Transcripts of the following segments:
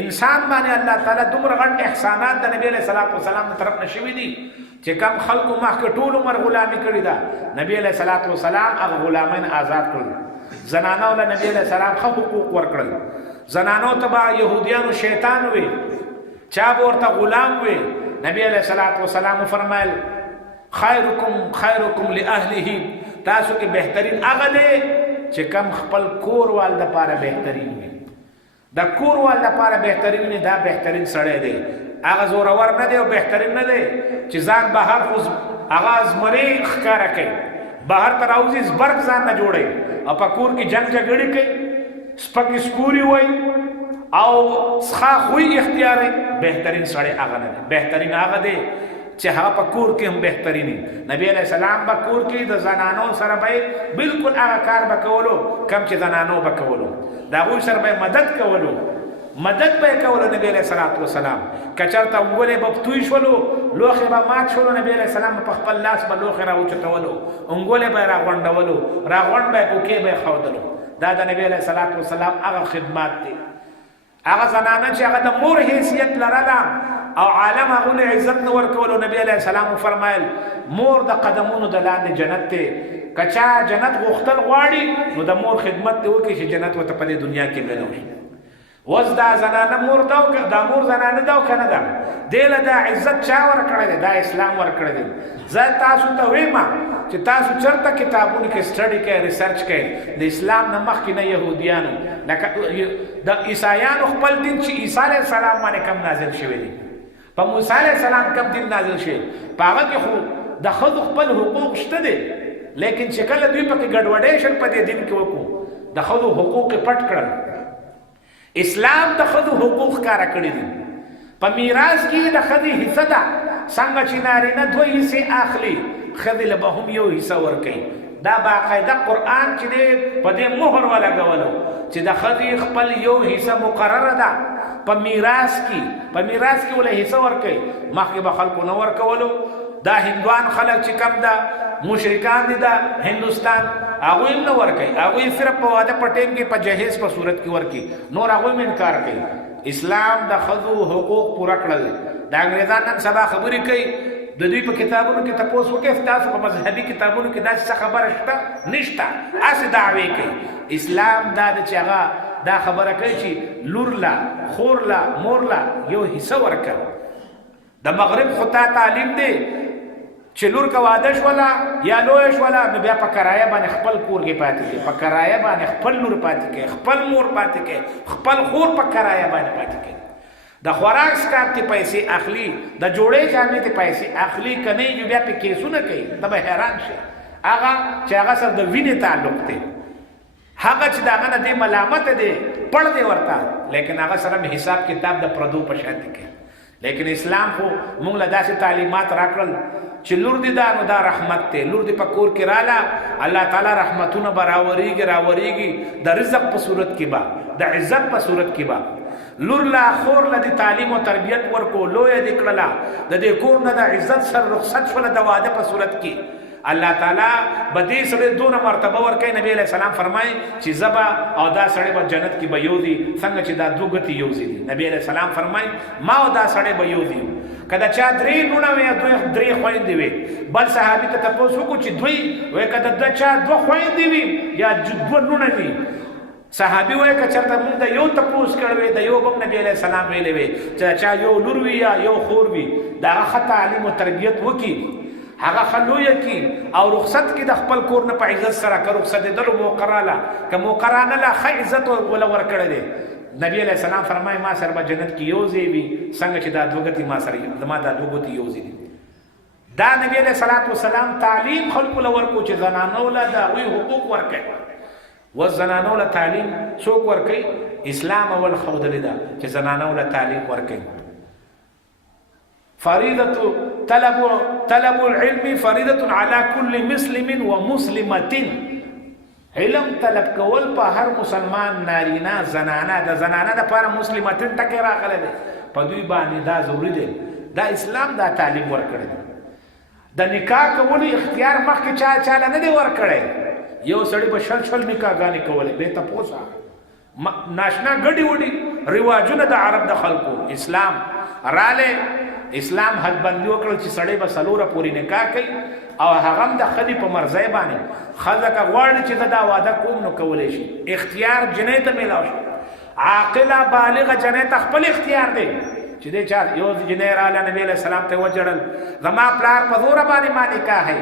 انسان باندې الله تعالی دومره غټ احسانات د نبی علیہ الصلوۃ والسلام تر طرف نشوي دي چې کم خلکو مخکې ټول عمر غلامي کړی دا نبی علیہ الصلوۃ والسلام هغه غلامین آزاد کړل زنانو له نبی علیہ السلام خو حقوق ورکړل زنانو تبع يهوديانو شیطان وي چا ورته غلام وي نبی علیہ الصلوۃ والسلام فرمایل خیرکم لاهله تاسو کې بهترین هغه دی چې کم خپل کور وال د پاره بهترین وي دا کور وال د پاره بهترین نه دا بهترین سړی دی هغه زورور نه دی او بهترین نه دی چې ځان بهر خو اغاز مری ښکارا کوي بهر تر اوځي زبرګ ځان نه جوړي او په کور کې جنگ جګړې کوي سپک سکوري وای او ښه خوې اختیاري بهترین سړی هغه نه دی بهترین هغه دی چې هغه په کور کې هم بهترینی نبی علیہ السلام په کور کې د زنانو سره به بالکل هغه کار وکولو کم چې زنانو وکولو دا غوي سره به مدد به کولو نبی علیہ الصلوۃ والسلام کچرته وګوره په توي شولو لوخه به مات شولو نبی علیہ السلام په خپل لاس به لوخه راو چتولو انګوله به راغونډولو راغونډ به کوکې به خودلو دا د نبی علیہ الصلوۃ والسلام هغه خدمات دي هغه زنانه چې هغه د مور حیثیت لرله او عالم هغه عزت نور کولو نبی علیہ السلام فرمایل مور د قدمونو د لاندې جنت ته کچا جنت غوښتل غواړي نو د مور خدمت ته وکړي چې جنت وته په دنیا کې ملوي وز دا زنانه مور دا مور زنانه دا کنه دا دله دا عزت چا ور کړی دا اسلام ور کړی دی زه تاسو ته وایم چې تاسو چرته کتابونو کې سټډي کوي ریسرچ کوي د اسلام نه مخکې نه يهوديانو د عیسایانو خپل دین چې عیسی علیه السلام باندې کم نازل شوی دی په موسی علیہ السلام کم دین نازل شي پاغه کې خو د خود خپل حقوق شته دي لیکن چې کله دوی پکې ګډوډې شل په دې دین کې وکړو د خود حقوق پټ کړل اسلام د خود حقوق کار کړی دي په میراث کې د خدي حصہ ده څنګه چې نارینه دوه حصے اخلي خدي له به هم یو حصہ ورکړي دا باقاعده قران چې دې په دې مهر ولا غولو چې د خدي خپل یو حصہ مقرره ده په میراث کې ولا حصہ ورکړي مخکې به خلکو نه ورکولو دا هندوان خلک چې کم دا مشرکان دي دا هندوستان هغه نه ورکړي هغه صرف په واده پټین کې په جهیز په صورت کې ورکړي نور هغه انکار کوي اسلام د خذو حقوق پورا کړل دا انګريزان نن سبا خبرې کوي د دوی په کتابونو کې تاسو وکړئ تاسو په مذهبي کتابونو کې دا څه خبره شته نشته اسه دعوی کوي اسلام دا چې هغه دا خبره کوي چې لورلا خورلا مورلا یو حصہ ورکړه د مغرب خطا تعلیم دی چې لور کا واده شولا یا لوی شولا نو بیا په کرایه باندې خپل کور کې پاتې کې په کرایه باندې خپل لور پاتې کې خپل مور پاتې کې خپل خور په کرایه باندې پاتې کې د خوراک سکات ته پیسې اخلي د جوړې جامې ته پیسې اخلي کني جو بیا په کیسونه کوي ته به حیران شي هغه چې هغه سره د وینې تعلق دی هغه چې داغه نه دی ملامت دی پړ دی ورته لیکن هغه سره حساب کتاب د پردو په شان دی لیکن اسلام خو موږ له داسې تعلیمات راکړل چې لور دی دا نو دا رحمت ته لور دی په کور کې رااله الله تعالی رحمتونه راوریږي د رزق په صورت کې با د عزت په صورت کې با لور لا خور له تعلیم او تربیت ورکو لوی د کړلا د دې کور نه د عزت سره رخصت شول د واده په صورت کې الله تعالی بدی سره دونه مرتبه ورکړي نبی علیہ السلام فرمایي چې زبا او دا سړی په جنت کې به یوزي څنګه چې دا دوغتی یوزي نبی علیہ السلام فرمایي ما او دا سړی به یوزي کدا چا درې نونه وي درې خويندې وي بل صحابي ته تاسو کو چې دوی وي کدا د چا دوه خويندې وي یا دوه نونه وي صحابي وای کچرته موږ د یو تپوس کړو د یو بم نبی علیہ السلام ویلې وي چې چا یو لور وی یا یو خور وی دا خطا تعلیم او تربیت وکي هغه خلوی کی او رخصت کی د خپل کور نه په عزت سره کړو رخصت درو مقراله کوم مقرانه لا خ عزت ولا ور کړی دی نبی علیہ السلام فرمای ما سره په جنت کې یو زی وی څنګه چې دا دوغتی ما سره ما دا دوغتی یو زی دا نبی علیہ الصلوۃ والسلام تعلیم خلق لور کو چې زنانو لا دا وی حقوق ور کوي وزنانو له تعلیم څوک ورکي اسلام اول خودل ده چې زنانو له تعلیم ورکي فريضه طلب العلم فريضه على كل مسلم ومسلمه علم طلب کول په هر مسلمان نارینه زنانه د زنانه د لپاره مسلمتین ټکی راغله ده په دوی باندې دا ضروری ده دا اسلام دا تعلیم ورکړي د نکاح کول اختیار مخکې چا نه دی ورکړي یو سړی په شل نکاح غانې کولې به تاسو ناشنا ګډي وډي رواجونه د عرب د خلکو اسلام رااله اسلام حد بندي وکړل چې سړی به سلوره پوری نکاح کوي او هغه هم د خدي په مرزي باندې خزه کا غواړي چې دا واده کوم نو کولای شي اختیار جنې ته ملاوي عاقله بالغه جنې ته خپل اختیار دی چې دې چا یو جنې رااله نبی له سلام ته وجړل زما پلار په زور باندې ما نکاح هي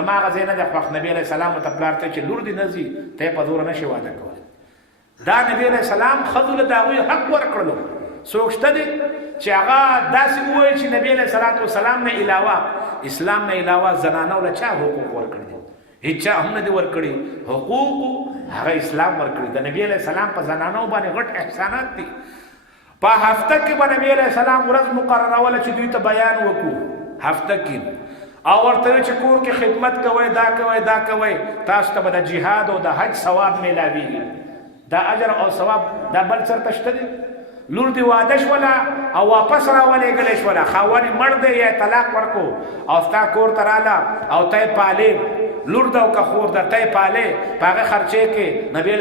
زما غزینه د وخت نبی له سلام ته پلار ته چې لور دي نزي ته په زور نشي واده کول دا نبی له سلام خذل داوی حق ورکړلو سوچته دي چې هغه داسې وایي چې نبی له صلوات و سلام نه علاوه اسلام نه علاوه زنانو له چا حقوق ورکړي هیڅ هم نه دي ورکړي حقوق هغه اسلام ورکړي د نبی له سلام په زنانو باندې غټ احسانات دي په هفته کې باندې نبی له سلام ورځ مقرره ولا چې دوی ته بیان وکړو هفته کې او ورته چې کور کې خدمت کوي دا کوي تاسو ته د جهاد او د حج ثواب ملاوي دا اجر او ثواب دا بل څه تشته دي لور دی واده شولا او واپس راولې غلې شولا خاوني مړ دی یا طلاق ورکو او ستا کور تراله او ته پاله لور دا او که خور دا ته پاله پاغه خرچه کې نبی